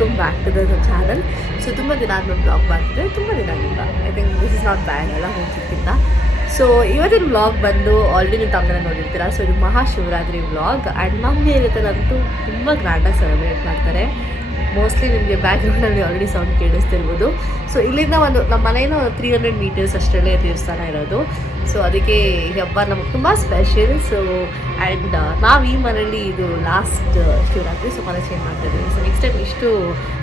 Welcome back to the channel. So ತುಂಬ ದಿನ ಆದ್ಮೇಲೆ ಬ್ಲಾಗ್ ಮಾಡ್ತಿದ್ದೆ, ತುಂಬ ದಿನ ಆಗಿಲ್ಲ. I think this is not bad ಅಲ್ಲ ಹೋಗ್ತಿಕ್ಕಿಂತ. ಸೊ ಇವತ್ತಿನ ವ್ಲಾಗ್ ಬಂದು ಆಲ್ರೆಡಿ ನೀವು ತಮ್ಮನ್ನ ನೋಡಿರ್ತೀರ. ಸೊ ಇದು ಮಹಾಶಿವರಾತ್ರಿ ವ್ಲಾಗ್. ಆ್ಯಂಡ್ ನಮ್ಮ ಏರಿಯಾದಲ್ಲಂತೂ ತುಂಬ ಗ್ರ್ಯಾಂಡಾಗಿ ಸೆಲೆಬ್ರೇಟ್ ಮಾಡ್ತಾರೆ. ಮೋಸ್ಟ್ಲಿ ನಿಮಗೆ ಬ್ಯಾಕ್ಗ್ರೌಂಡಲ್ಲಿ ಆಲ್ರೆಡಿ ಸೌಂಡ್ ಕೇಳಿಸ್ತಿರ್ಬೋದು. ಸೊ ಇಲ್ಲಿಂದ ನಮ್ಮ ಮನೆಯಿಂದ 300 ಮೀಟರ್ಸ್ ಅಷ್ಟರಲ್ಲೇ ದೇವಸ್ಥಾನ ಇರೋದು. ಸೊ ಅದಕ್ಕೆ ಈ ಹಬ್ಬ ನಮಗೆ ತುಂಬ ಸ್ಪೆಷಲ್. ಸೊ ಆ್ಯಂಡ್ ನಾವು ಈ ಮನೆಯಲ್ಲಿ ಇದು ಲಾಸ್ಟ್ ಶಿವರಾತ್ರಿ. ಸೊ ಮನೆ ಚೇಂಜ್ ಮಾಡ್ತಾ ಇದ್ದೀವಿ. ಸೊ ನೆಕ್ಸ್ಟ್ ಟೈಮ್ ಇಷ್ಟು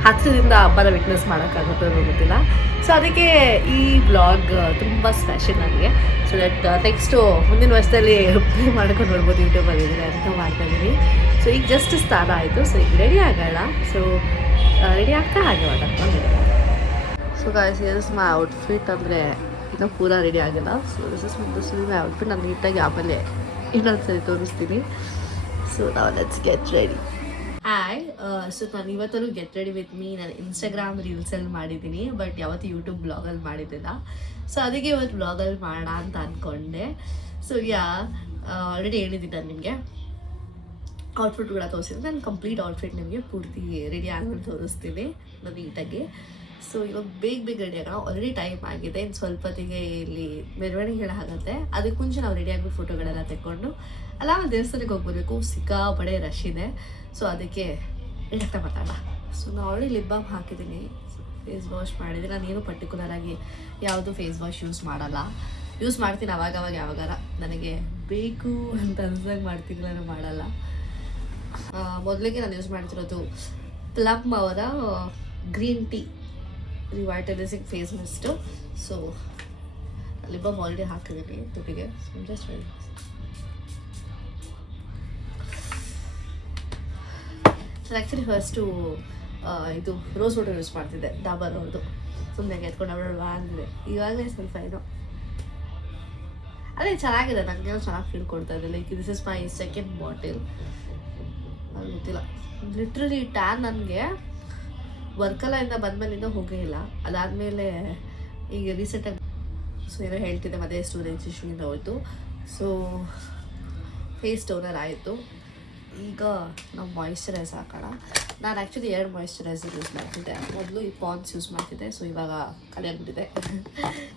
ಹತ್ತಿರದಿಂದ ಹಬ್ಬದ ವಿಟ್ನೆಸ್ ಮಾಡೋಕ್ಕಾಗುತ್ತೋ ಗೊತ್ತಿಲ್ಲ. ಸೊ ಅದಕ್ಕೆ ಈ ಬ್ಲಾಗ್ ತುಂಬ ಸ್ಪೆಷಲ್ ನನಗೆ. ಸೊ ದಟ್ ನೆಕ್ಸ್ಟು ಮುಂದಿನ ವರ್ಷದಲ್ಲಿ ಪ್ಲೇ ಮಾಡ್ಕೊಂಡು ಬರ್ಬೋದು ಯೂಟ್ಯೂಬಲ್ಲಿ ಇದ್ರೆ ಅಂತ ಮಾಡ್ತಾಯಿದ್ದೀನಿ. ಸೊ ಈಗ ಜಸ್ಟ್ ಸ್ನಾನ ಆಯಿತು. ಸೊ ಈಗ ರೆಡಿ ಆಗೋಣ. ಸೊ ರೆಡಿ ಆಗ್ತಾ ಹಾಗೆ ಮಾತಾಡ್ಕೊಂಡು. So guys, is my outfit. ಅಂದರೆ ಇನ್ನೂ ಪೂರ ರೆಡಿ ಆಗಿಲ್ಲ. So this is my outfit. ನಾನು ನೀಟಾಗಿ ಆಮೇಲೆ ಇನ್ನೊಂದು ಸರಿ ತೋರಿಸ್ತೀನಿ. ಸೊ ನಾವು let's get ready. Hi. So ನಾನು ಇವತ್ತೂ ಗೆಟ್ ರೆಡಿ ವಿತ್ ಮೀ ನಾನು ಇನ್ಸ್ಟಾಗ್ರಾಮ್ ರೀಲ್ಸಲ್ಲಿ ಮಾಡಿದ್ದೀನಿ, ಬಟ್ ಯಾವತ್ತೂ ಯೂಟ್ಯೂಬ್ ಬ್ಲಾಗಲ್ಲಿ ಮಾಡಿದ್ದಿಲ್ಲ. ಸೊ ಅದಕ್ಕೆ ಇವತ್ತು ಬ್ಲಾಗಲ್ಲಿ ಮಾಡೋಣ ಅಂತ ಅಂದ್ಕೊಂಡೆ. ಸೊ ಆಲ್ರೆಡಿ ಹೇಳಿದ್ದೀನಿ ನಾನು ನಿಮಗೆ ಔಟ್ಫಿಟ್ಗಳ ತೋರಿಸಿದ್ರೆ. ನಾನು ಕಂಪ್ಲೀಟ್ ಔಟ್ಫಿಟ್ ನಿಮಗೆ ಪೂರ್ತಿ ರೆಡಿ ಆದ್ಮೇಲೆ ತೋರಿಸ್ತೀನಿ ನಾನು ನೀಟಾಗಿ. ಸೊ ಇವಾಗ ಬೇಗ ರೆಡಿ ಆಗೋಣ. ಆಲ್ರೆಡಿ ಟೈಮ್ ಆಗಿದೆ. ಇನ್ನು ಸ್ವಲ್ಪ ಹೊತ್ತಿಗೆ ಇಲ್ಲಿ ಮೆರವಣಿಗೆ ಆಗುತ್ತೆ. ಅದಕ್ಕೆ ಮುಂಚೆ ನಾವು ರೆಡಿ ಆಗಿಬಿಟ್ಟು ಫೋಟೋಗಳೆಲ್ಲ ತೆಕ್ಕೊಂಡು ಅಲ್ಲ ದೇವಸ್ಥಾನಕ್ಕೆ ಹೋಗ್ಬರ್ಬೇಕು. ಸಿಕ್ಕಾಪಡೆ ರಶ್ ಇದೆ. ಸೊ ಅದಕ್ಕೆ ರೆಡಿ ಮಾತಾಡೋಣ. ಸೊ ನಾನು ಆಲ್ರೆಡಿ ಲಿಪ್ ಬಾಮ್ ಹಾಕಿದ್ದೀನಿ, ಫೇಸ್ ವಾಶ್ ಮಾಡಿದ್ದೀನಿ. ನಾನೇನು ಪರ್ಟಿಕ್ಯುಲರಾಗಿ ಯಾವುದು ಫೇಸ್ ವಾಶ್ ಯೂಸ್ ಮಾಡಲ್ಲ. ಯೂಸ್ ಮಾಡ್ತೀನಿ ಅವಾಗವಾಗ ಯಾವಾಗಾರ ನನಗೆ ಬೇಕು ಅಂತ ಅನ್ಸಾಗ ಮಾಡ್ತೀನಿ, ನಾನು ಮಾಡಲ್ಲ. ಮೊದಲಿಗೆ ನಾನು ಯೂಸ್ ಮಾಡ್ತಿರೋದು ಪ್ಲಮ್ ಅವರ green tea revitalising face mist. So lip balm already ಹಾಕಿದ್ದೀನಿ ತುಟಿಗೆ. So just very actually first ಇದು ರೋಸ್ ವಾಟರ್ ಯೂಸ್ ಮಾಡ್ತಿದ್ದೆ, ಡಾಬರ್ ಅವ್ರದ್ದು. ಸುಮ್ಮನೆ ಎತ್ಕೊಂಡು ಅವಳಲ್ವಾ ಅಂದಿದೆ. ಇವಾಗಲೇ ಸ್ವಲ್ಪ ಏನೋ ಅದೇ ಚೆನ್ನಾಗಿದೆ, ನನಗೇನೋ ಚೆನ್ನಾಗಿ ಫೀಲ್ ಕೊಡ್ತಾ ಇದೆ. Like this is my second bottle. ಅದು ಗೊತ್ತಿಲ್ಲ, ಲಿಟ್ರಲಿ ಟ್ಯಾನ್ ನನಗೆ ವರ್ಕಲೆಯಿಂದ ಬಂದಮೇಲಿಂದ ಹೋಗೇ ಇಲ್ಲ. ಅದಾದಮೇಲೆ ಈಗ ರೀಸೆಂಟಾಗಿ ಸೊ ಏನೋ ಹೇಳ್ತಿದ್ದೆ, ಮದುವೆ ಸ್ಟೋರೇಜ್ ಇಶ್ಯೂಯಿಂದ ಹೋಯಿತು. ಸೊ ಫೇಸ್ ಟೋನರ್ ಆಯಿತು. ಈಗ ನಾವು ಮಾಯಿಶ್ಚರೈಸ್ ಹಾಕೋಣ. ನಾನು ಆ್ಯಕ್ಚುಲಿ 2 ಮಾಯಿಶ್ಚರೈಸರ್ ಯೂಸ್ ಮಾಡ್ತಿದ್ದೆ. ಮೊದಲು ಈ ಪಾನ್ಸ್ ಯೂಸ್ ಮಾಡ್ತಿದ್ದೆ. ಸೊ ಇವಾಗ ಖಾಲಿ ಆಗಿಬಿಟ್ಟಿದೆ.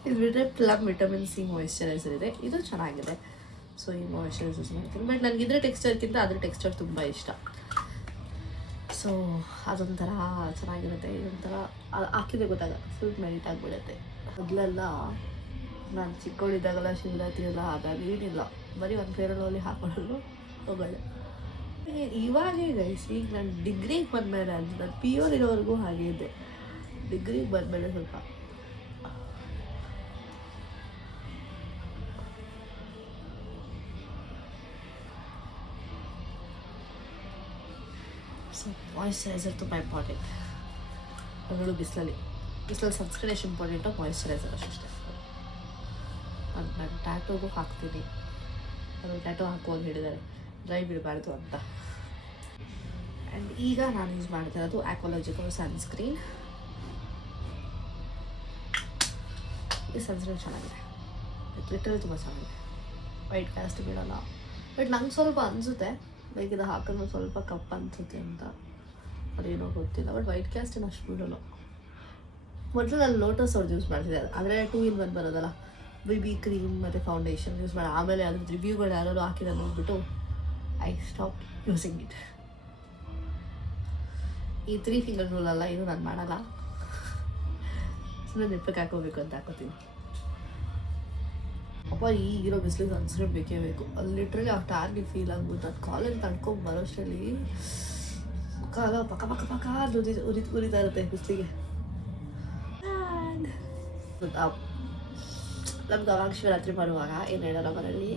ಇದು ಬಿಟ್ಟರೆ ಪ್ಲಮ್ ವಿಟಮಿನ್ ಸಿ ಮಾಯಿಶ್ಚರೈಸರ್ ಇದೆ, ಇದು ಚೆನ್ನಾಗಿದೆ. ಸೊ ಈ ಮಾಯಿಶ್ಚರೈಸರ್ ಯೂಸ್ ಮಾಡ್ತೀನಿ. ಬಟ್ ನನಗೆ ಇದ್ರ ಟೆಕ್ಸ್ಚರ್ಗಿಂತ ಅದ್ರ ಟೆಕ್ಸ್ಚರ್ ತುಂಬ ಇಷ್ಟ. ಸೊ ಅದೊಂಥರ ಚೆನ್ನಾಗಿರುತ್ತೆ. ಇದೊಂಥರ ಹಾಕಿದ್ರೆ ಗೊತ್ತಾಗ ಫುಲ್ ಮೆಲ್ಟ್ ಆಗಿಬಿಡುತ್ತೆ. ಮೊದಲೆಲ್ಲ ನಾನು ಚಿಕ್ಕವಳಿದ್ದಾಗಲ್ಲ ಶಿವರಾತ್ರಿ ಎಲ್ಲ ಆದಾಗ ಏನಿಲ್ಲ, ಬರೀ ಒಂದು ಫೇರಲಲ್ಲಿ ಹಾಕೊಳ್ಳೋದು ಹೋಗೋದು. ಇವಾಗ ಗೈಸ್ ಈಗ ನಾನು ಡಿಗ್ರಿಗೆ ಬಂದಮೇಲೆ ಅಂತ ನಾನು PU ಇರೋವರೆಗೂ ಹಾಗೆ ಇದೆ. ಡಿಗ್ರಿಗೆ ಬಂದಮೇಲೆ ಸ್ವಲ್ಪ ಸೊ ಮಾಯಿಶ್ಚರೈಸರ್ ತುಂಬ ಇಂಪಾರ್ಟೆಂಟ್. ಅದರಲ್ಲೂ ಬಿಸಿಲಲ್ಲಿ ಸನ್ಸ್ಕ್ರೀನ್ ಎಷ್ಟು ಇಂಪಾರ್ಟೆಂಟು, ಮಾಯಿಶ್ಚರೈಸರ್ ಅಷ್ಟೇ. ನಾನು ಟ್ಯಾಟೂಗೂ ಹಾಕ್ತೀನಿ. ಅದು ಟ್ಯಾಟೂ ಹಾಕುವಾಗ ಹೇಳಿದ್ದಾರೆ ಡ್ರೈ ಬಿಡಬಾರ್ದು ಅಂತ. ಆ್ಯಂಡ್ ಈಗ ನಾನು ಯೂಸ್ ಮಾಡ್ತಿರೋದು ಆಕ್ವಾಲಜಿಕಲ್ ಸನ್ಸ್ಕ್ರೀನ್. ಈ ಸನ್ಸ್ಕ್ರೀನ್ ಚೆನ್ನಾಗಿದೆ, ಲಿಟರಲಿ ತುಂಬ ಚೆನ್ನಾಗಿದೆ. ವೈಟ್ ಕ್ಯಾಸ್ಟ್ ಬಿಡೋಲ್ಲ. ಬಟ್ ನಂಗೆ ಸ್ವಲ್ಪ ಅನಿಸುತ್ತೆ ಲೈಕ್ ಇದು ಹಾಕಿದ್ರೆ ಸ್ವಲ್ಪ ಕಪ್ ಅನಿಸುತ್ತೆ ಅಂತ, ಅದೇನೋ ಗೊತ್ತಿಲ್ಲ. ಬಟ್ ವೈಟ್ ಕ್ಯಾಸ್ಟ್ ಏನು ಅಷ್ಟು ಬಿಡೋಲ್ಲ. ಮೊದಲು ನಾನು ಲೋಟಸ್ ಅವ್ರದ್ದು ಯೂಸ್ ಮಾಡ್ತಿದ್ದೆ. ಅಂದರೆ 2 in 1 ಬರೋದಲ್ಲ, BB ಕ್ರೀಮ್ ಮತ್ತು ಫೌಂಡೇಶನ್ ಯೂಸ್ ಮಾಡಿ. ಆಮೇಲೆ ಅದ್ರ ರಿವ್ಯೂಗಳು ಯಾರು ಹಾಕಿದ ನೋಡ್ಬಿಟ್ಟು ಐ ಸ್ಟಾಪ್ ಯೂಸಿಂಗ್ ಇಟ್. ಈ 3 ಫಿಂಗರ್ ರೂಲಲ್ಲ, ಇದು ನಾನು ಮಾಡಲ್ಲ. ಸುಮ್ಮನೆ ನೆಪ್ಪಕ್ಕೆ ಹಾಕೋಬೇಕು ಅಂತ ಹಾಕೋತೀನಿ. ಅಪ್ಪ ಈಗಿರೋ ಬಿಸಿಲಿಗೆ ಸನ್ಸ್ಕ್ರೀನ್ ಬೇಕೇ ಬೇಕು. ಅಲ್ಲಿ ಲಿಟ್ರಲಿ ಆ ಟ್ಯಾನ್ಗೆ ಫೀಲ್ ಆಗ್ಬೋದು. ಅದು ಕಾಲೇಜ್ ತಡ್ಕೊಂಡು ಬರೋಷ್ಟರಲ್ಲಿ ಕಾಲ ಪಕ್ಕ ಉರಿತಾ ಇರುತ್ತೆ ಬಿಸಿಲಿಗೆ. ನಮ್ಗೆ ಅವಾಗ ಶಿವರಾತ್ರಿ ಮಾಡುವಾಗ ಏನು ಹೇಳೋಲ್ಲ ಮನೆಯಲ್ಲಿ,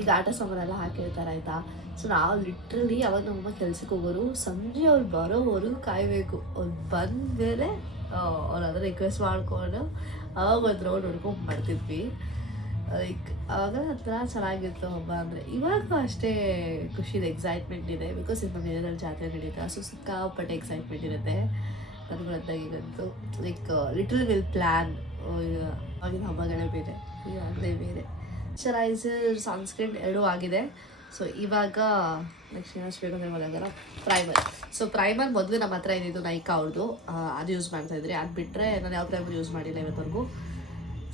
ಈಗ ಆಟ ಸಾಮಾನೆಲ್ಲ ಹಾಕಿರ್ತಾರೆ ಆಯಿತಾ. ಸೊ ನಾವು ಲಿಟ್ರಲಿ ಅವಾಗ ನಮ್ಮಮ್ಮ ಕೆಲ್ಸಕ್ಕೆ ಹೋಗೋರು, ಸಂಜೆ ಅವ್ರು ಬರೋವರೆಗೂ ಕಾಯಬೇಕು. ಅವ್ರು ಬಂದಮೇಲೆ ಅವ್ರು ಅದರ ರಿಕ್ವೆಸ್ಟ್ ಮಾಡಿಕೊಂಡು ಅವಾಗ ಒಂದು ರೌಂಡ್ ಹೊಡ್ಕೊಂಡು ಮಾಡ್ತಿದ್ವಿ. ಲೈಕ್ ಆವಾಗ ಹತ್ರ ಚೆನ್ನಾಗಿತ್ತು ಹಬ್ಬ ಅಂದರೆ. ಇವಾಗ ಅಷ್ಟೇ ಖುಷಿ ಇದೆ, ಎಕ್ಸೈಟ್ಮೆಂಟ್ ಇದೆ. ಬಿಕಾಸ್ ಇದು ನಮ್ಮ ಏರಿಯಾದಲ್ಲಿ ಜಾತ್ರೆ ನಡೀತಾ. ಸೊ ಸಿಕ್ಕಾಪಟ್ಟೆ ಎಕ್ಸೈಟ್ಮೆಂಟ್ ಇರುತ್ತೆ ನನಗಳದ್ದಾಗೀಗಂತೂ. Like literally will plan. ಆಗಿನ ಹಬ್ಬಗಳೇ ಬೇರೆ, ಈಗಾಗಲೇ ಬೇರೆ. ಮಾಯಿಶ್ಚರೈಸರ್ ಸನ್ಸ್ಕ್ರೀನ್ 2 ಆಗಿದೆ. ಸೊ ಇವಾಗ ನೆಕ್ಸ್ಟ್ ಏನು ಹಚ್ಬೇಕು ಅಂದರೆ ಮೊದಲ ಪ್ರೈಮರ್. ಸೊ ಪ್ರೈಮರ್ ಮೊದಲು ನಮ್ಮ ಹತ್ರ ಏನಿದು ನೈಕಾ ಅವ್ರದ್ದು, ಅದು ಯೂಸ್ ಮಾಡ್ತಾಯಿದ್ರಿ. ಅದು ಬಿಟ್ಟರೆ ನಾನು ಯಾವ ಪ್ರೈಮರ್ ಯೂಸ್ ಮಾಡಿಲ್ಲ ಇವತ್ತವರೆಗೂ.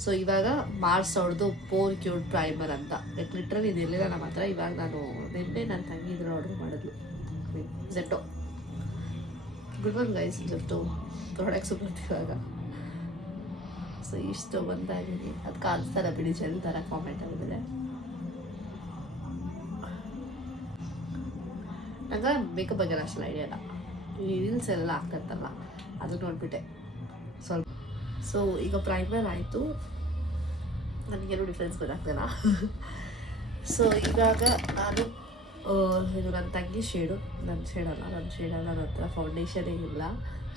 ಸೊ ಇವಾಗ ಮಾರ್ಸ್ ಅವ್ರದ್ದು ಪೋರ್ ಕ್ಯೂಟ್ ಪ್ರೈಮರ್ ಅಂತ, ಲಿಟ್ರಲಿ ಇದು ಇರಲಿಲ್ಲ ನಮ್ಮ ಹತ್ರ. ಇವಾಗ ನಾನು ನಿನ್ನೆ ನನ್ನ ತಂಗಿ ಇದ್ರ ಆರ್ಡರ್ ಮಾಡಿದ್ಲು, Zepto. Good one guys, Zepto products ಬರ್ತಿವಾಗ. ಸೊ ಇಷ್ಟು ಬಂದಾಗಿದ್ದೀನಿ, ಅದು ಕಾಣಿಸ್ತಾರ ಬಿಡಿ, ಜೆಲ್ ಥರ ಕಾಮೆಂಟ್ ಆಗಿದ್ದಾರೆ. ನಂಗೆ ಮೇಕಪ್ ಬಗ್ಗೆ ಅಷ್ಟೆಲ್ಲ ಐಡಿಯಾ ಇಲ್ಲ, ಈ ರೀಲ್ಸ್ ಎಲ್ಲ ಆಗ್ತಾಯಿರ್ತಲ್ಲ ಅದು ನೋಡಿಬಿಟ್ಟೆ ಸ್ವಲ್ಪ. ಸೊ ಈಗ ಪ್ರೈಮರ್ ಆಯಿತು, ನನಗೇನು ಡಿಫ್ರೆನ್ಸ್ ಗೊತ್ತಾಗ್ತಿಲ್ಲ. ಸೊ ಇವಾಗ ನಾನು ಇದು ನನ್ನ ತಂಗಿ ಶೇಡು, ನನ್ನ ಶೇಡಲ್ಲ ನನ್ನ ಹತ್ರ ಫೌಂಡೇಶನೇ ಇಲ್ಲ.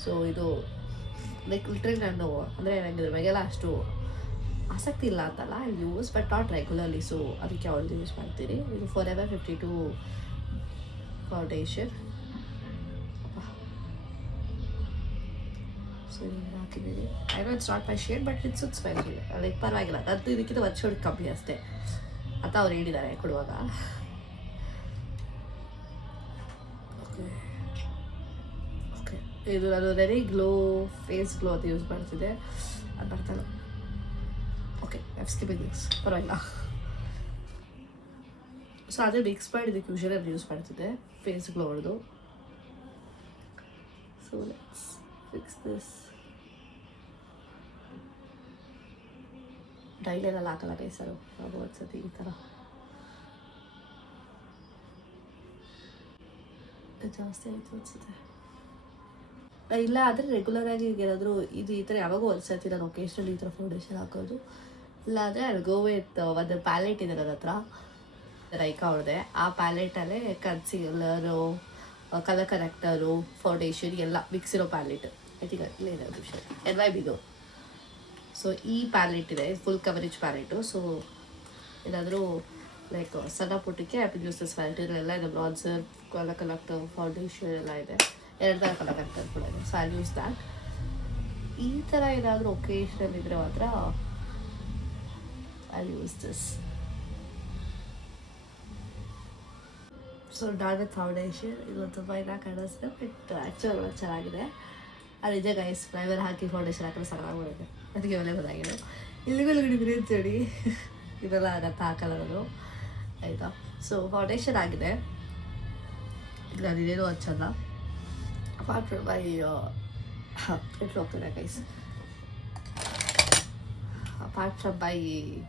ಸೊ ಇದು ಲೈಕ್ ಲಿಟ್ರಲಿ ನಾನು ಅಂದರೆ ನನಗೆ ಇದ್ರ ಬಗ್ಗೆಲ್ಲ ಅಷ್ಟು ಆಸಕ್ತಿ ಇಲ್ಲ ಅಂತಲ್ಲ, use but not regularly. So ಅದಕ್ಕೆ ಅವ್ರದ್ದು ಯೂಸ್ ಮಾಡ್ತೀನಿ. ಇದು ಫಾರೆವರ್ 52 ಫೌಂಡೇಶನ್. ಸೊ ಇದನ್ನು ಹಾಕಿದ್ದೀನಿ. I know it's not my shade but it's it's my shade, like ಪರವಾಗಿಲ್ಲ. ಅದು ಇದಕ್ಕಿಂತ ಒಂದು ಶೇಡ್ ಕಮ್ಮಿ ಅಷ್ಟೇ ಅಂತ ಅವ್ರು ಹೇಳಿದ್ದಾರೆ ಕೊಡುವಾಗ. ಓಕೆ ಇದು ನಾನು ವೆರಿ ಗ್ಲೋ ಫೇಸ್ ಗ್ಲೋ ಅಂತ ಯೂಸ್ ಮಾಡ್ತಿದ್ದೆ, ಅದು ಬರ್ತಾನೆ. ಓಕೆ ಸ್ಕಿಪ್ಪಿಂಗ್ ದಿಸ್, ಪರವಾಗಿಲ್ಲ. ಸೊ ಅದೇ ಮಿಕ್ಸ್ ಮಾಡಿದ್ದಕ್ಕೆ ಯೂಶಲಿ ಅದು ಯೂಸ್ ಮಾಡ್ತಿದ್ದೆ ಫೇಸ್ ಗ್ಲೋ ಅವ್ರದ್ದು. So let's fix this. ಡೈಲೆಲ್ಲ ಹಾಕಲ್ಲ ಕೈಸರು, ಅದು ಒಂದ್ಸತಿ ಈ ಥರ ಜಾಸ್ತಿ ಆಯಿತು ಅನಿಸುತ್ತೆ. ಇಲ್ಲ ಆದರೆ ರೆಗ್ಯುಲರಾಗಿ ಏನಾದರೂ ಇದು ಈ ಥರ ಯಾವಾಗೂ ಒಂದ್ಸತಿ ನಾನು ಒಕೇಶ್ನಲ್ಲಿ ಈ ಥರ ಫೌಂಡೇಶನ್ ಹಾಕೋದು. ಇಲ್ಲಾಂದರೆ ಅಲ್ಲಿ ಗೋ ವಿತ್ ಒಂದು ಪ್ಯಾಲೆಟ್ ಇದೆ ನನ್ನ ಹತ್ರ, ನೈಕಾ ಅವ್ರದ್ದೇ. ಆ ಪ್ಯಾಲೆಟಲ್ಲೇ ಕನ್ಸೀಲರು, ಕಲರ್ ಕರೆಕ್ಟರು, ಫೌಂಡೇಶನ್ ಎಲ್ಲ ಮಿಕ್ಸ್ ಇರೋ ಪ್ಯಾಲೆಟ್. ಐ ಥಿಂಕ್ ಇಲ್ಲೇ ಇದೆ ವಿಷಯ NYBದು. ಸೊ ಈ ಪ್ಯಾಲೆಟ್ ಇದೆ, ಫುಲ್ ಕವರೇಜ್ ಪ್ಯಾಲೆಟು. ಸೊ ಏನಾದರೂ ಲೈಕ್ ಸಣ್ಣ ಪುಟ್ಟಕ್ಕೆ ಯೂಸ್ ದಿಸ್ ಪ್ಯಾಲೆಟ್. ಇದೆಲ್ಲ ಇದೆ ಬ್ರಾನ್ಸರ್, ಕಲರ್ ಕಲೆಕ್ಟರ್, ಫೌಂಡೇಶನ್ ಎಲ್ಲ ಇದೆ, 2 ಥರ ಕಲರ್ ಕಲೆಕ್ಟರ್ ಕೂಡ ಇದೆ. So I use that. ಈ ಥರ ಏನಾದರೂ ಒಕೇಶನಲ್ ಇದ್ದರೆ ಮಾತ್ರ I use this. So dark foundation ಇದು ತುಂಬ ಇನ್ನ ಕಾಣಿಸುತ್ತೆ, ಬಟ್ ಆ್ಯಕ್ಚುಲ್ ಚೆನ್ನಾಗಿದೆ. ಅದು ನಿಜ ಗೈಸ್, ಪ್ರೈಮರ್ ಹಾಕಿ ಫೌಂಡೇಶನ್ ಹಾಕಿದ್ರೆ ಸಾಕಾಗೋಗಿದೆ. ಅದಕ್ಕೆ ಒಳ್ಳೆ ಗೊತ್ತಾಗಿದೆ. ಇಲ್ಲಿಗೂ ಡಿಫ್ರೆನ್ಸ್ ಹೇಳಿ ಇದೆಲ್ಲ ಆಗತ್ತೆ ಹಾಕಲ್ಲದು, ಆಯಿತಾ. ಸೊ ಫೌಂಡೇಶನ್ ಆಗಿದೆ. ಈಗ ನಾನು ಇದೇನು ಹಚ್ಚಲ್ಲ ಅಪಾರ್ಟ್ ಫ್ರಮ್ ಮೈ ಇಟ್ಟು ಹೋಗ್ತಿದೆ guys, apart from my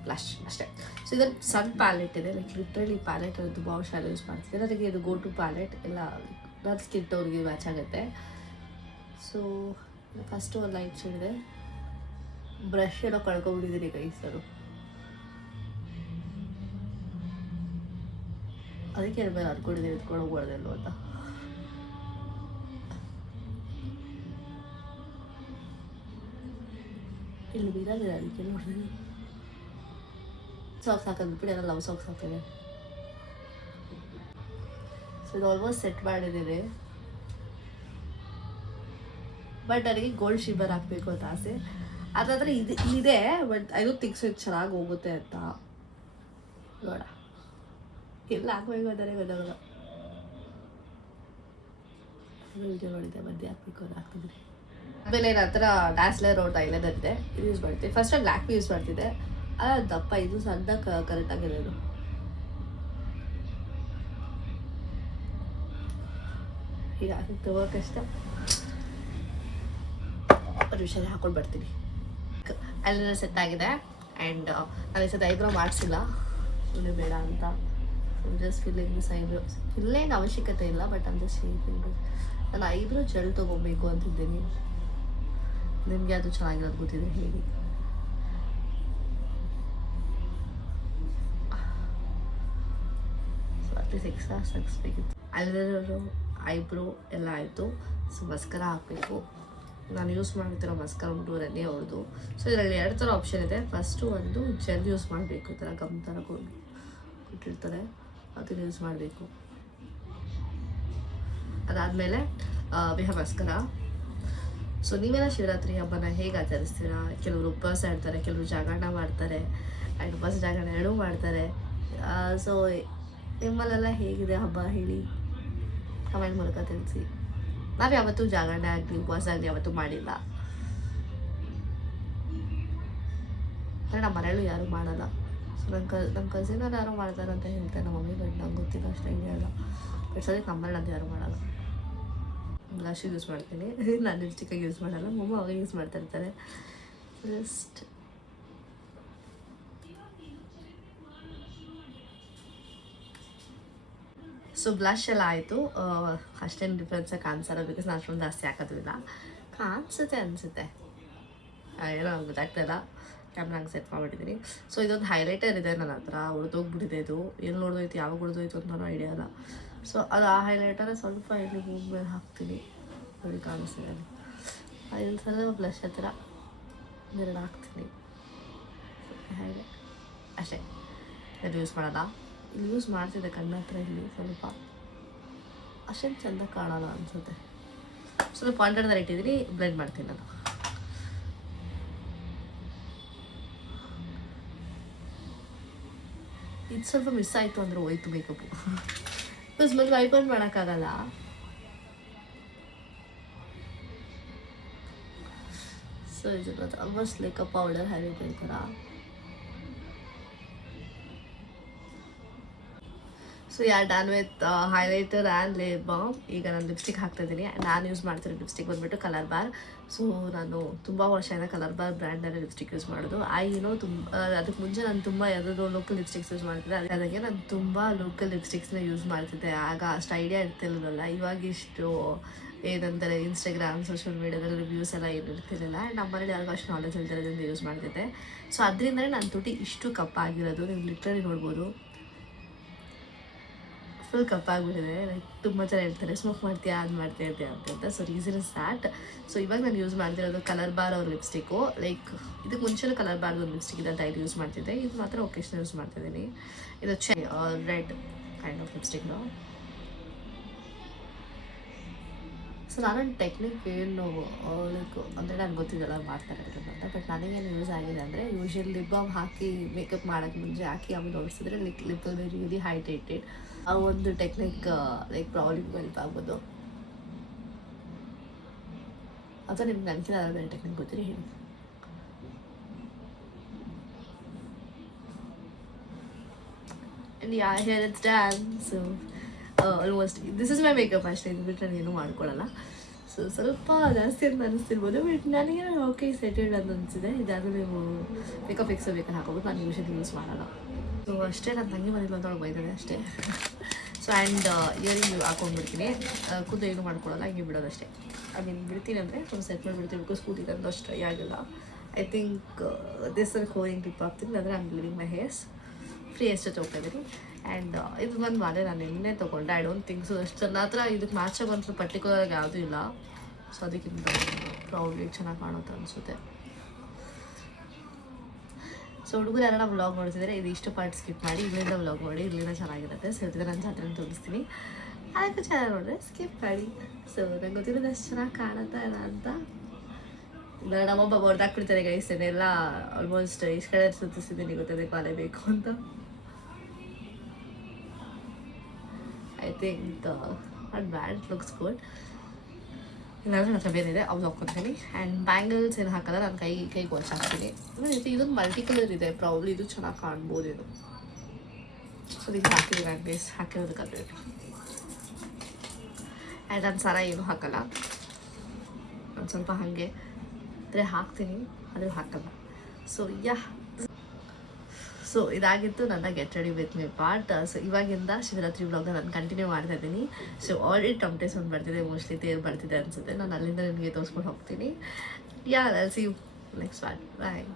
blush ಅಷ್ಟೇ. ಸೊ ಇದನ್ನು ಸಣ್ಣ ಪ್ಯಾಲೆಟ್ ಇದೆ, ಲೈಕ್ ಲಿಟ್ರಲಿ ಪ್ಯಾಲೆಟ್ ಅದು ತುಂಬ ಶಾಲೆ ಯೂಸ್ ಮಾಡ್ತೀನಿ. ನನಗೆ ಇದು ಗೋ ಟು ಪ್ಯಾಲೆಟ್, ಎಲ್ಲ ನನ್ನ ಸ್ಕಿನ್ ಟೋನ್ಗೆ ಮ್ಯಾಚ್ ಆಗುತ್ತೆ. ಸೊ ಫಸ್ಟು ಒಂದು ಲೈಟ್ ಶೇಡ್ ಇದೆ, ಬ್ರಷ್ ಏನೋ ಕಳ್ಕೊಬಿಟ್ಟಿದ್ದೀನಿ ಗೈಸ್ ಅದು, ಅದಕ್ಕೆ ಮೇಲೆ ಅನ್ಕೊಂಡಿದ್ದೀನಿ ಎತ್ಕೊಂಡು ಹೋಗ್ಬಾರ್ದೆಲ್ಲೋ ಅಂತ. ಇಲ್ಲಿ ಬೀರಾಗಿದೆ, ಅದಕ್ಕೆ ನೋಡಿದೆ. ಸಾಕ್ಸ್ ಹಾಕೋದ್ಬಿಟ್ಟು ಎಲ್ಲ ಲವ್ ಸಾಕ್ಸ್ ಹಾಕಿದೆ. ಸೊ ಇದು ಆಲ್ಮೋಸ್ಟ್ ಸೆಟ್ ಮಾಡಿದ್ದೀನಿ, ಬಟ್ ನನಗೆ ಗೋಲ್ಡ್ ಶಿಬರ್ ಹಾಕಬೇಕು ಅಂತ ಆಸೆ. ಅದಾದರೆ ಇದೆ, but I don't think so ಇದು ಚೆನ್ನಾಗಿ ಹೋಗುತ್ತೆ ಅಂತ. ನೋಡ ಎಲ್ಲ ಹಾಕಬೇಕು ಅಂತಾನೆ ಗೊತ್ತಾಗಲ್ಲ. ವಿಡಿಯೋ ನೋಡಿದ್ದೆ ಮಧ್ಯೆ ಹಾಕಬೇಕು ಅಂತ ಹಾಕ್ತಿದ್ರಿ. ಆಮೇಲೆ ನನ್ನ ಹತ್ರ ಡ್ಯಾಸ್ಲರ್ ರೋಡ್ ಐಲೈನರ್ ಇದೆ, ಇದು ಯೂಸ್ ಮಾಡ್ತೀನಿ. ಫಸ್ಟ್ ನಾನು ಲ್ಯಾಕ್ಮಿ ಯೂಸ್ ಮಾಡ್ತಿದ್ದೆ, ಅದು ದಪ್ಪ, ಇದು ಸಣ್ಣ ಕರೆಕ್ಟಾಗಿರೋದು. ಈಗ ತುಂಬ ಕಷ್ಟ. ಒಂದು ವಿಷಯ ಹಾಕೊಂಡು ಬರ್ತೀನಿ. ಐಲೈನರ್ ಸೆಟ್ ಆಗಿದೆ. ಆ್ಯಂಡ್ ನಾನು ಈ ಸತಿ ಐಬ್ರೋ ಮಾಡಿಸಿಲ್ಲ, ಸುಮ್ಮನೆ ಬೇಡ ಅಂತ. Just filling this eyebrow. ಇಲ್ಲೇನು ಅವಶ್ಯಕತೆ ಇಲ್ಲ, ಬಟ್ I'm just ಶೇಪಿಂಗ್. ನಾನು ಐಬ್ರೋ ಜೆಲ್ ತೊಗೋಬೇಕು ಅಂತಿದ್ದೀನಿ. ನಿಮಗೆ ಅದು ಚೆನ್ನಾಗಿರೋದು ಗೊತ್ತಿದೆ ಹೇಳಿ. ಸೊ ಅಟ್ಲೀಸ್ಟ್ ಎಕ್ಸ್ಟ್ರಾ ಸಕ್ಸ್ಬೇಕಿತ್ತು. ಐಲೈನರು, ಐಬ್ರೋ ಎಲ್ಲ ಆಯಿತು. ಸೊ ಮಸ್ಕರ ಹಾಕಬೇಕು. ನಾನು ಯೂಸ್ ಮಾಡ್ತಿರೋ ಮಸ್ಕರ ಉಂಟು ರೆಡ್ಡಿ ಅವ್ರದ್ದು. ಸೊ ಇದರಲ್ಲಿ 2 ಥರ ಆಪ್ಷನ್ ಇದೆ. ಫಸ್ಟು ಒಂದು ಜೆಲ್ ಯೂಸ್ ಮಾಡಬೇಕು, ಈ ಥರ ಗಮ್ ಥರ ಕೊಟ್ಟಿರ್ತಾರೆ, ಅದನ್ನು ಯೂಸ್ ಮಾಡಬೇಕು. ಅದಾದಮೇಲೆ ವಿ ಹ್ಯಾವ್ ಮಸ್ಕರ. ಸೊ ನೀವೆಲ್ಲ ಶಿವರಾತ್ರಿ ಹಬ್ಬನ ಹೇಗೆ ಆಚರಿಸ್ತೀರಾ? ಕೆಲವರು ಉಪವಾಸ ಇಡ್ತಾರೆ, ಕೆಲವರು ಜಾಗರಣ ಮಾಡ್ತಾರೆ, ಆ್ಯಂಡ್ ಉಪವಾಸ ಜಾಗರಣ 2 ಮಾಡ್ತಾರೆ. ಸೊ ನಿಮ್ಮಲ್ಲೆಲ್ಲ ಹೇಗಿದೆ ಹಬ್ಬ ಹೇಳಿ, ಕಮೆಂಟ್ ಮೂಲಕ ತಿಳಿಸಿ. ನಾವು ಯಾವತ್ತೂ ಜಾಗರಣೆ ಆಗಲಿ ಉಪವಾಸ ಆಗಲಿ ಯಾವತ್ತೂ ಮಾಡಿಲ್ಲ. ಅಂದರೆ ನಮ್ಮ ಮನೆಯಲ್ಲೂ ಯಾರೂ ಮಾಡಲ್ಲ. ಸೊ ನಮ್ಮ ಕಸಿನಲ್ಲಿ ಯಾರು ಮಾಡ್ತಾರೆ ಅಂತ ಹೇಳ್ತಾರೆ ನಮ್ಮ ಮಮ್ಮಿ, ಬಟ್ ನಂಗೆ ಗೊತ್ತಿಲ್ಲ, ಅಷ್ಟು ಐಡಿಯಾ ಇಲ್ಲ. ಬಟ್ ಸದ್ಯಕ್ಕೆ ನಮ್ಮ ಮನೇಲಿ ಅಂತ ಯಾರು ಮಾಡಲ್ಲ. ಬ್ಲಷ್ ಯೂಸ್ ಮಾಡ್ತೀನಿ, ನಾನು ಲಿಪ್ಸ್ಟಿಕ್ಕಾಗಿ ಯೂಸ್ ಮಾಡಲ್ಲ, ಮಮ್ಮ ಅವಾಗ ಯೂಸ್ ಮಾಡ್ತಾ ಇರ್ತಾರೆ. ಜಸ್ಟ್ ಸೊ ಬ್ಲಷ್ ಎಲ್ಲ ಆಯಿತು. ಅಷ್ಟೇನು ಡಿಫ್ರೆನ್ಸಾಗಿ ಕಾಣಿಸಲ್ಲ, ಬಿಕಾಸ್ ನಾನು ಅಷ್ಟೊಂದು ಜಾಸ್ತಿ ಹಾಕೋದು ಇಲ್ಲ. ಕಾಣಿಸುತ್ತೆ ಅನಿಸುತ್ತೆ, ಏನೋ ಗೊತ್ತಾಗ್ತಾಯಿಲ್ಲ. ಕ್ಯಾಮ್ರಾ ಹಂಗೆ ಸೆಟ್ ಮಾಡಿಬಿಟ್ಟಿದ್ದೀನಿ. ಸೊ ಇದೊಂದು ಹೈಲೈಟರ್ ಇದೆ ನನ್ನ ಹತ್ರ, ಉಳಿದೋಗ್ಬಿಟ್ಟಿದೆ. ಇದು ಎಲ್ಲಿ ನೋಡ್ದೋಯ್ತು, ಯಾವಾಗ ಉಳಿದೋಯ್ತು ಅಂತ ಐಡಿಯಾ ಇಲ್ಲ. ಸೊ ಅದು ಆ ಹೈಲೈಟರ್ ಸ್ವಲ್ಪ ಇಲ್ಲಿ ಮೂವ್ ಮೇಲೆ ಹಾಕ್ತೀನಿ, ನೋಡಿ ಕಾಣಿಸ್ತಿದೆ. ಇಲ್ಲಿ ಸ್ವಲ್ಪ ಬ್ಲಷ್ ಹತ್ರ ಎರಡು ಹಾಕ್ತೀನಿ ಹೈಲೈಟ್ ಅಷ್ಟೇ. ಇದು ಯೂಸ್ ಮಾಡೋಲ್ಲ. ಇಲ್ಲಿ ಯೂಸ್ ಮಾಡ್ತಿದ್ದೆ ಕಣ್ಣ ಹತ್ರ, ಇಲ್ಲಿ ಸ್ವಲ್ಪ ಅಷ್ಟೇನು ಚೆಂದ ಕಾಣೋಲ್ಲ ಅನಿಸುತ್ತೆ. ಸ್ವಲ್ಪ ಪಾಯಿಂಟರ್ನ ಇಟ್ಟಿದ್ದೀನಿ, ಬ್ಲೆಂಡ್ ಮಾಡ್ತೀನಿ ನಾನು. ಇದು ಸ್ವಲ್ಪ ಮಿಸ್ ಆಯಿತು ಅಂದರೆ ಹೋಯ್ತು ಮೇಕಪ್ಪು, ಬಿಕಾಸ್ ಮತ್ತೆ ವೈಪನ್ ಮಾಡೋಕ್ಕಾಗಲ್ಲ. ಸೊ ಇದು almost like a powder highlighter ಥರ. So done with highlighter and lip balm. ಈಗ ನಾನು ಲಿಪ್ಸ್ಟಿಕ್ ಹಾಕ್ತಾಯಿದ್ದೀನಿ. ನಾನು ಯೂಸ್ ಮಾಡ್ತಿರೋ ಲಿಪ್ಸ್ಟಿಕ್ ಬಂದುಬಿಟ್ಟು ಕಲರ್ ಬಾರ್. ಸೊ ನಾನು ತುಂಬ ವರ್ಷದಿಂದ ಕಲರ್ ಬಾರ್ ಬ್ರ್ಯಾಂಡಲ್ಲಿ ಲಿಪ್ಸ್ಟಿಕ್ ಯೂಸ್ ಮಾಡೋದು. ಅದಕ್ಕೆ ಮುಂಚೆ ನಾನು ತುಂಬ ಯಾವುದೋ ಲೋಕಲ್ ಲಿಪ್ಸ್ಟಿಕ್ಸ್ ಯೂಸ್ ಮಾಡ್ತಿದ್ದೆ. ಅದಕ್ಕೆ ನಾನು ತುಂಬ ಲೋಕಲ್ ಲಿಪ್ಸ್ಟಿಕ್ಸ್ನ ಯೂಸ್ ಮಾಡ್ತಿದ್ದೆ. ಆಗ ಅಷ್ಟು ಐಡಿಯಾ ಇರ್ತಿರಲಿಲ್ಲ. ಇವಾಗಿಷ್ಟು ಏನಂತಾರೆ ಇನ್ಸ್ಟಾಗ್ರಾಮ್, ಸೋಷಿಯಲ್ ಮೀಡಿಯಾದಲ್ಲಿ ರಿವ್ಯೂಸ್ ಎಲ್ಲ ಏನು ಇರ್ತಿರಲಿಲ್ಲ. ನಮ್ಮ ಮನೇಲಿ ಯಾರಿಗೂ ಅಷ್ಟು ನಾಲೆಜ್ ಇಲ್ದಿರೋದ್ರಿಂದ ಯೂಸ್ ಮಾಡ್ತಿದ್ದೆ. ಸೊ ಅದರಿಂದಲೇ ನನ್ನ ತುಟಿ ಇಷ್ಟು ಕಪ್ಪಾಗಿರೋದು. ನೀವು ಲಿಟ್ರಲಿ ನೋಡ್ಬೋದು, ಫುಲ್ ಕಪ್ಪಾಗಿಬಿಟ್ಟಿದೆ. ಲೈಕ್ ತುಂಬ ಜನ ಹೇಳ್ತಾರೆ ಸ್ಮೋಕ್ ಮಾಡ್ತೀಯಾ, ಅದು ಮಾಡ್ತೀಯ ಅಂತ. So reason is that. So ಇವಾಗ ನಾನು ಯೂಸ್ ಮಾಡ್ತಿರೋದು ಕಲರ್ ಬಾರ್ ಅವ್ರ ಲಿಪ್ಸ್ಟಿಕ್ಕು. ಲೈಕ್ ಇದಕ್ಕೆ ಮುಂಚೆನೂ ಕಲರ್ ಬಾರ್ದು ಒಂದು ಲಿಪ್ಸ್ಟಿಕ್ ಇದೆ, ಡೈಲಿ ಯೂಸ್ ಮಾಡ್ತಿದ್ದೆ. ಇದು ಮಾತ್ರ ಒಕೇಶನ್ ಯೂಸ್ ಮಾಡ್ತಿದ್ದೀನಿ. ಇದು ರೆಡ್ ಕೈಂಡ್ ಆಫ್ ಲಿಪ್ಸ್ಟಿಕ್ನು. ಸೊ ನಾನೊಂದು ಟೆಕ್ನಿಕ್ ಏನು ಲೈಕ್ ಅಂದರೆ ನನಗೆ ಗೊತ್ತಿದ್ದಲ್ಲ ಮಾಡ್ತಾರೆ ಅಂತ. ಬಟ್ ನನಗೇನು ಯೂಸ್ ಆಗಿದೆ ಅಂದರೆ, ಯೂಶ್ವಲಿ ಲಿಪ್ ಬಾಮ್ ಹಾಕಿ ಮೇಕಪ್ ಮಾಡೋಕ್ಕೆ ಮುಂಚೆ ಹಾಕಿ ಆಮೇಲೆ ಓಡಿಸಿದ್ರೆ ಲಿಪ್ ವೆರಿ ವೆರಿ ಹೈಡ್ರೇಟೆಡ್. ಆ ಒಂದು ಟೆಕ್ನಿಕ್ ಲೈಕ್ ಪ್ರಾಬ್ಲಮ್ ಹೆಲ್ಪ್ ಆಗ್ಬೋದು. ಅಥವಾ ನಿಮ್ಗೆ ನನಗಿಂತ ಬೇರೆ ಟೆಕ್ನಿಕ್ ಗೊತ್ತಿರಿ ಹೇಳಿ. And here it's done. So almost this is my makeup ಅಷ್ಟೇ. ಇದು ಬಿಟ್ಟರೆ ನಾನು ಏನೂ ಮಾಡ್ಕೊಳ್ಳಲ್ಲ. ಸೊ ಸ್ವಲ್ಪ ಜಾಸ್ತಿ ಅಂತ ಅನಿಸ್ತಿರ್ಬೋದು, ಬಟ್ ನನಗೆ ಓಕೆ ಸೆಟೆಡ್ ಅಂತ ಅನಿಸಿದೆ. ಇದಾದರೂ ನೀವು ಮೇಕಪ್ ಫಿಕ್ಸೋ ಬೇಕಾದ್ರೆ ಹಾಕೋಬೋದು. ನಾನು ಯೂಶಲಿ ಯೂಸ್ ಮಾಡಲ್ಲ. ಸೊ ಅಷ್ಟೇ, ನನ್ನ ತಂಗಿ ಮನೇಲಿ ಒಂದೊಳಗೆ ಬೈದಾನೆ ಅಷ್ಟೇ. ಸೊ ಆ್ಯಂಡ್ ಇಯರಿಂಗ್ ಹಾಕೊಂಡ್ಬಿಡ್ತೀನಿ. ಕೂದಲು ಏನು ಮಾಡ್ಕೊಳ್ಳಲ್ಲ, ಹಿಂಗೆ ಬಿಡೋದಷ್ಟೇ. ಅದನ್ನು ಬಿಡ್ತೀನಿ ಅಂದರೆ ಒಂದು ಸೆಟ್ ಮಾಡಿಬಿಡ್ತೀನಿ. ಬಿಕಾಸ್ ಕೂದಲಿಗೆ ಅಂದು ಅಷ್ಟು ಟ್ರೈ ಆಗಿಲ್ಲ. I think this coring tip ಹಾಕ್ತೀನಿ. ಅಂದರೆ I'm living my hairs free ಎಸ್ಟೇಜ್ ಹೋಗ್ತಾಯಿದ್ದೀನಿ. ಆ್ಯಂಡ್ ಇದು ಒಂದು ಮಾಲೆ ನಾನು ಎಣ್ಣೆ ತೊಗೊಂಡೆ. ಐ ಡೋಂಟ್ ಥಿಂಕ್ ಸೊ ಅಷ್ಟು ನನ್ನ ಹತ್ರ ಇದಕ್ಕೆ ಮ್ಯಾಚ್ ಆಗೋಂಥ ಪರ್ಟಿಕ್ಯುಲರಾಗಿ ಯಾವುದೂ ಇಲ್ಲ. ಸೊ ಅದಕ್ಕಿಂತ ಪ್ರಾಬ್ಲಿ ಚೆನ್ನಾಗಿ ಕಾಣುತ್ತೆ ಅನಿಸುತ್ತೆ. ಸೊ ಹುಡುಗರು ಯಾರು ವ್ಲಾಗ್ ನೋಡ್ತಿದ್ದಾರೆ, ಇದು ಇಷ್ಟು ಪಾರ್ಟ್ ಸ್ಕಿಪ್ ಮಾಡಿ ಇಲ್ಲಿಂದ ವ್ಲಾಗ್ ಮಾಡಿ, ಇಲ್ಲಿಂದ ಚೆನ್ನಾಗಿರುತ್ತೆ. ಸೊ ಇಲ್ಲಿಂದ ನಾನು ಜಾತ್ರೆ ತೋರಿಸ್ತೀನಿ, ಅದಕ್ಕೆ ಚೆನ್ನಾಗಿ ನೋಡಿದ್ರೆ ಸ್ಕಿಪ್ ಮಾಡಿ. ಸೊ ನಂಗೆ ಗೊತ್ತಿರೋದು ಎಷ್ಟು ಚೆನ್ನಾಗಿ ಕಾಣುತ್ತಾ ಇಲ್ಲ ಅಂತ. ನಮ್ಮೊಬ್ಬ ಹೊಡೆದಾಕ್ಬಿಡ್ತಾರೆ ಗೈಸ್. ಎಲ್ಲ ಆಲ್ಮೋಸ್ಟ್ ಇಷ್ಟು ಕಡೆ ಸುತ್ತಿಸಿದ್ದೀನಿ, ಗೊತ್ತಿದೆ ಕಾಲೇ ಬೇಕು ಅಂತ. I think not bad, looks good. ಇಲ್ಲಾಂದ್ರೆ ನನ್ನ ಹತ್ರ ಬೇರೆ ಅವ್ರು ಹಾಕ್ಕೊತೀನಿ. ಆ್ಯಂಡ್ ಬ್ಯಾಂಗಲ್ಸ್ ಏನು ಹಾಕಲ್ಲ, ನಾನು ಕೈಗೆ ವಾಚ್ ಹಾಕ್ತೀನಿ. ಇದೊಂದು ಮಲ್ಟಿ ಕಲರ್ ಇದೆ, ಪ್ರಾಬ್ಲಿ ಇದು ಚೆನ್ನಾಗಿ ಕಾಣ್ಬೋದು. ಇದು ಸೊ ಇದಕ್ಕೆ ಹಾಕಿದ್ದೀನಿ ನಾನು ಬೇಸ್ ಹಾಕಿರೋದಕ್ಕಾದ್ರೆ. ಆ್ಯಂಡ್ ನಾನು ಸರ ಏನೂ ಹಾಕಲ್ಲ, ನಾನು ಸ್ವಲ್ಪ ಹಾಗೆ ಅಂದರೆ ಹಾಕ್ತೀನಿ, ಆದರೆ ಹಾಕಲ್ಲ. ಸೊ ಸೊ ಇದಾಗಿತ್ತು ನನ್ನ get ready with my part. So ಇವಾಗಿಂದ ಶಿವರಾತ್ರಿ ವ್ಲಾಗ್ನ ನಾನು ಕಂಟಿನ್ಯೂ ಮಾಡ್ತಾ ಇದ್ದೀನಿ. ಸೊ ಆಲ್ರೆಡಿ ಟೆಂಪ್ಟೇಷನ್ ಬರ್ತಿದೆ, ಮೋಸ್ಟ್ಲಿ ತೇರು ಬರ್ತಿದೆ ಅನಿಸುತ್ತೆ. ನಾನು ಅಲ್ಲಿಂದ ನಿಮಗೆ ತೋರಿಸ್ಕೊಂಡು ಹೋಗ್ತೀನಿ. Yeah see you next part. Bye.